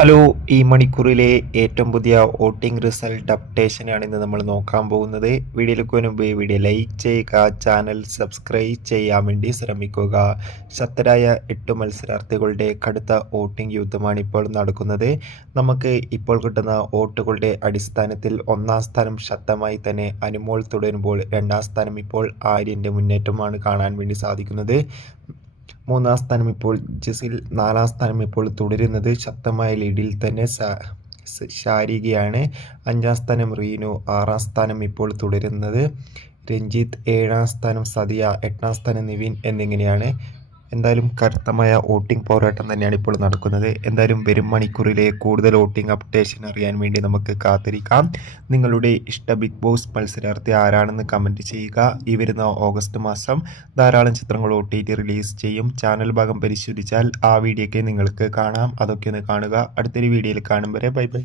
Hello, ഈ മണിക്കൂറിലെ ഏറ്റവും പുതിയ വോട്ടിംഗ് റിസൾട്ട് അപ്ഡേഷനാണ് ഇന്ന് നമ്മൾ നോക്കാൻ പോകുന്നത്. വീഡിയോയിലേക്ക് മുൻപ് വീഡിയോ ലൈക്ക് ചെയ്യുക, ചാനൽ സബ്സ്ക്രൈബ് ചെയ്യാൻ വേണ്ടി ശ്രമിക്കുക. ശക്തരായ 8 മത്സരാർത്ഥികളുടെ കടുത്ത വോട്ടിംഗ് യുദ്ധമാണ് ഇപ്പോൾ നടക്കുന്നത്. നമുക്ക് ഇപ്പോൾ കിട്ടുന്ന വോട്ടുകളുടെ അടിസ്ഥാനത്തിൽ ഒന്നാം സ്ഥാനം ശക്തമായി തന്നെ അനുമോൾ തുടരുമ്പോൾ രണ്ടാം സ്ഥാനം ഇപ്പോൾ ആര്യൻ്റെ മുന്നേറ്റമാണ് കാണാൻ വേണ്ടി സാധിക്കുന്നത്. മൂന്നാം സ്ഥാനം ഇപ്പോൾ ജസീൽ, നാലാം സ്ഥാനം ഇപ്പോൾ തുടരുന്നത് ശക്തമായ ലീഡിൽ തന്നെ ശാരികയാണ്. അഞ്ചാം സ്ഥാനം റീനു, ആറാം സ്ഥാനം ഇപ്പോൾ തുടരുന്നത് രഞ്ജിത്ത്, ഏഴാം സ്ഥാനം സദിയ, എട്ടാം സ്ഥാനം നിവിൻ എന്നിങ്ങനെയാണ്. എന്തായാലും കരുത്തമായ വോട്ടിംഗ് പോരാട്ടം തന്നെയാണ് ഇപ്പോൾ നടക്കുന്നത്. എന്തായാലും വരും മണിക്കൂറിലെ കൂടുതൽ വോട്ടിംഗ് അപ്ഡേഷൻ അറിയാൻ വേണ്ടി നമുക്ക് കാത്തിരിക്കാം. നിങ്ങളുടെ ഇഷ്ട ബിഗ് ബോസ് മത്സരാർത്ഥി ആരാണെന്ന് കമൻറ്റ് ചെയ്യുക. ഈ വരുന്ന ഓഗസ്റ്റ് മാസം ധാരാളം ചിത്രങ്ങൾ OTT റിലീസ് ചെയ്യും. ചാനൽ ഭാഗം പരിശോധിച്ചാൽ ആ വീഡിയോയ്ക്ക് നിങ്ങൾക്ക് കാണാം. അതൊക്കെ ഒന്ന് കാണുക. അടുത്തൊരു വീഡിയോയിൽ കാണും വരെ ബൈ ബൈ.